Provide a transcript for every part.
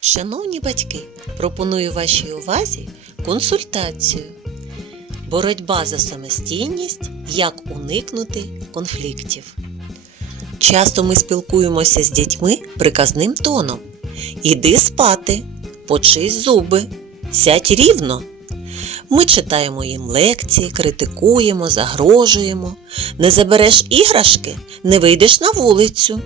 Шановні батьки, пропоную вашій увазі консультацію. Боротьба за самостійність, як уникнути конфліктів. Часто ми спілкуємося з дітьми приказним тоном. Іди спати, почись зуби, сядь рівно. Ми читаємо їм лекції, критикуємо, загрожуємо. Не забереш іграшки, не вийдеш на вулицю.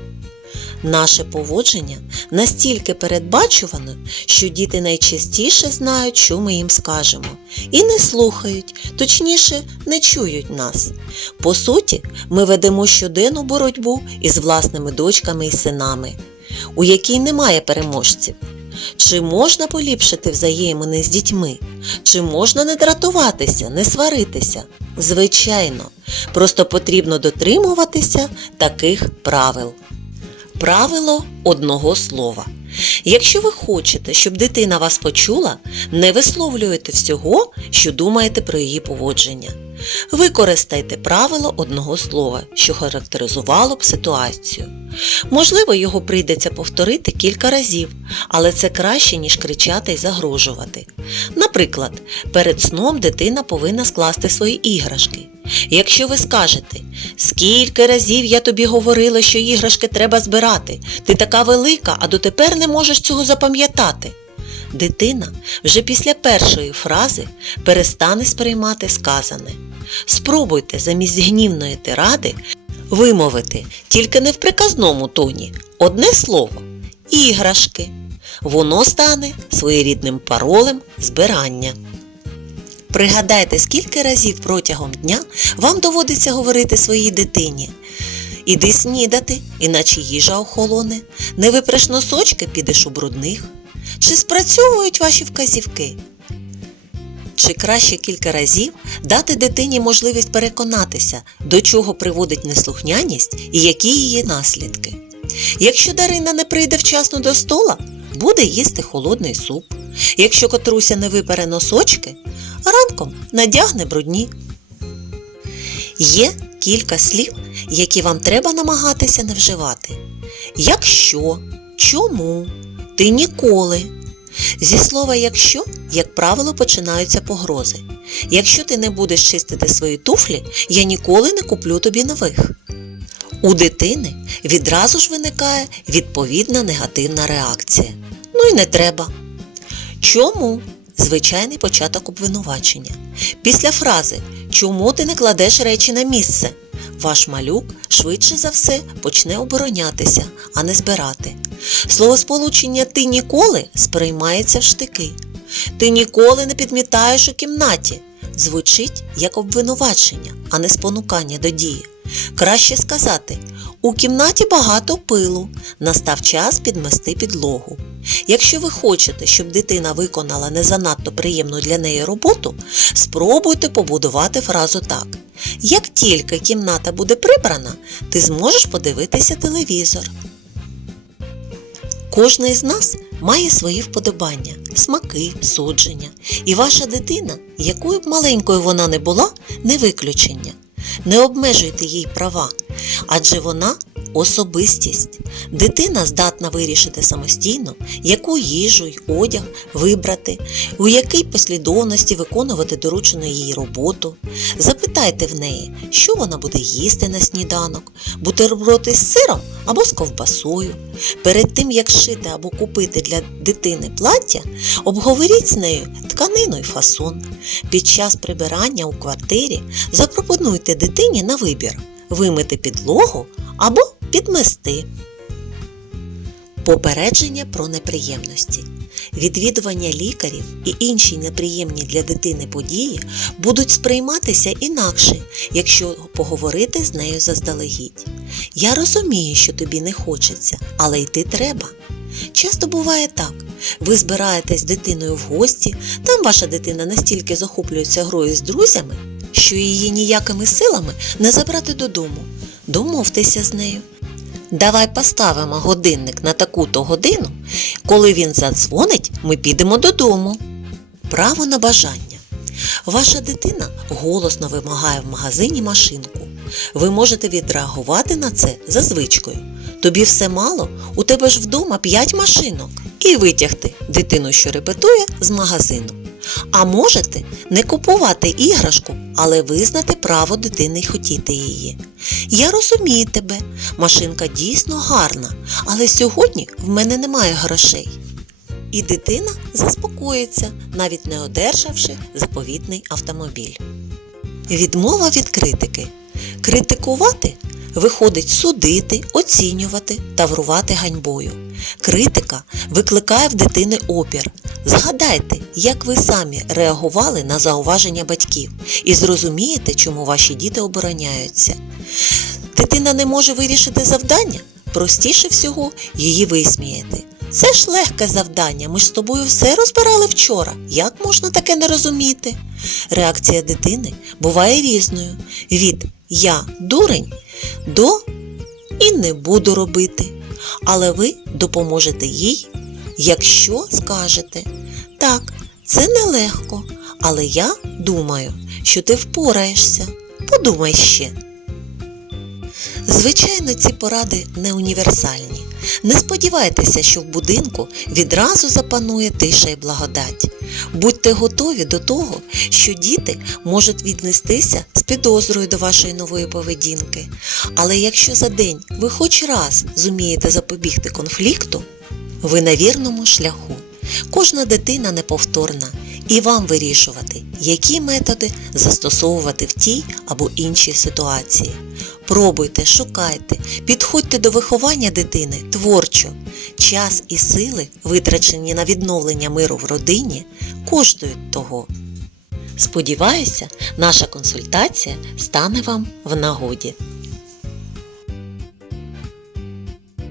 Наше поводження настільки передбачувано, що діти найчастіше знають, що ми їм скажемо, і не слухають, точніше, не чують нас. По суті, ми ведемо щоденну боротьбу із власними дочками і синами, у якій немає переможців. Чи можна поліпшити взаємини з дітьми? Чи можна не дратуватися, не сваритися? Звичайно, просто потрібно дотримуватися таких правил. Правило одного слова. Якщо ви хочете, щоб дитина вас почула, не висловлюйте всього, що думаєте про її поводження. Використайте правило одного слова, що характеризувало б ситуацію. Можливо, його прийдеться повторити кілька разів, але це краще, ніж кричати і загрожувати. Наприклад, перед сном дитина повинна скласти свої іграшки. Якщо ви скажете, скільки разів я тобі говорила, що іграшки треба збирати, ти така велика, а дотепер не можеш цього запам'ятати. Дитина вже після першої фрази перестане сприймати сказане. Спробуйте замість гнівної тиради вимовити тільки не в приказному тоні одне слово іграшки. Воно стане своєрідним паролем збирання. Пригадайте, скільки разів протягом дня вам доводиться говорити своїй дитині. Іди снідати, іначе їжа охолоне, не випреш носочки, підеш у брудних. Чи спрацьовують ваші вказівки? Чи краще кілька разів дати дитині можливість переконатися, до чого приводить неслухняність і які її наслідки? Якщо Дарина не прийде вчасно до стола, буде їсти холодний суп. Якщо котруся не випере носочки, ранком надягне брудні. Є кілька слів, які вам треба намагатися не вживати. Якщо, чому, ти ніколи. Зі слова якщо, як правило, починаються погрози. Якщо ти не будеш чистити свої туфлі, я ніколи не куплю тобі нових. У дитини відразу ж виникає відповідна негативна реакція. Ну і не треба. Чому? Звичайний початок обвинувачення. Після фрази Чому ти не кладеш речі на місце? Ваш малюк швидше за все почне оборонятися, а не збирати. Словосполучення ти ніколи сприймається в штики. Ти ніколи не підмітаєш у кімнаті. Звучить як обвинувачення, а не спонукання до дії. Краще сказати у кімнаті багато пилу, настав час підмести підлогу. Якщо ви хочете, щоб дитина виконала не занадто приємну для неї роботу, спробуйте побудувати фразу так. Як тільки кімната буде прибрана, ти зможеш подивитися телевізор. Кожна із нас має свої вподобання, смаки, судження. І ваша дитина, якою б маленькою вона не була, не виключення. Не обмежуйте їй права, адже вона особистість. Дитина здатна вирішити самостійно, яку їжу й одяг вибрати, у якій послідовності виконувати доручену їй роботу. Запитайте в неї, що вона буде їсти на сніданок, бутерброд із сиром або з ковбасою. Перед тим, як шити або купити для дитини плаття, обговоріть з нею тканину й фасон. Під час прибирання у квартирі запропонуйте дитині на вибір вимити підлогу або підмести. Попередження про неприємності. Відвідування лікарів і інші неприємні для дитини події будуть сприйматися інакше, якщо поговорити з нею заздалегідь. Я розумію, що тобі не хочеться, але йти треба. Часто буває так. Ви збираєтесь з дитиною в гості, там ваша дитина настільки захоплюється грою з друзями, що її ніякими силами не забрати додому. Домовтеся з нею. Давай поставимо годинник на таку-то годину. Коли він задзвонить, ми підемо додому. Право на бажання. Ваша дитина голосно вимагає в магазині машинку. Ви можете відреагувати на це за звичкою. Тобі все мало? У тебе ж вдома 5 машинок. І витягти дитину, що репетує, з магазину. А можете не купувати іграшку, але визнати право дитини й хотіти її. Я розумію тебе, машинка дійсно гарна, але сьогодні в мене немає грошей. І дитина заспокоїться, навіть не одержавши заповітний автомобіль. Відмова від критики. Критикувати виходить судити, оцінювати, таврувати ганьбою. Критика викликає в дитини опір. Згадайте, як ви самі реагували на зауваження батьків і зрозумієте, чому ваші діти обороняються. Дитина не може вирішити завдання, простіше всього її висміяти. Це ж легке завдання, ми ж з тобою все розбирали вчора. Як можна таке не розуміти? Реакція дитини буває різною: від я дурень до і не буду робити. Але ви допоможете їй, якщо скажете так, це нелегко, але я думаю, що ти впораєшся. Подумай ще. Звичайно, ці поради не універсальні. Не сподівайтеся, що в будинку відразу запанує тиша і благодать. Будьте готові до того, що діти можуть віднестися з підозрою до вашої нової поведінки. Але якщо за день ви хоч раз зумієте запобігти конфлікту, ви на вірному шляху. Кожна дитина неповторна, і вам вирішувати, які методи застосовувати в тій або іншій ситуації. Пробуйте, шукайте, підходьте до виховання дитини творчо. Час і сили, витрачені на відновлення миру в родині, коштують того. Сподіваюся, наша консультація стане вам в нагоді.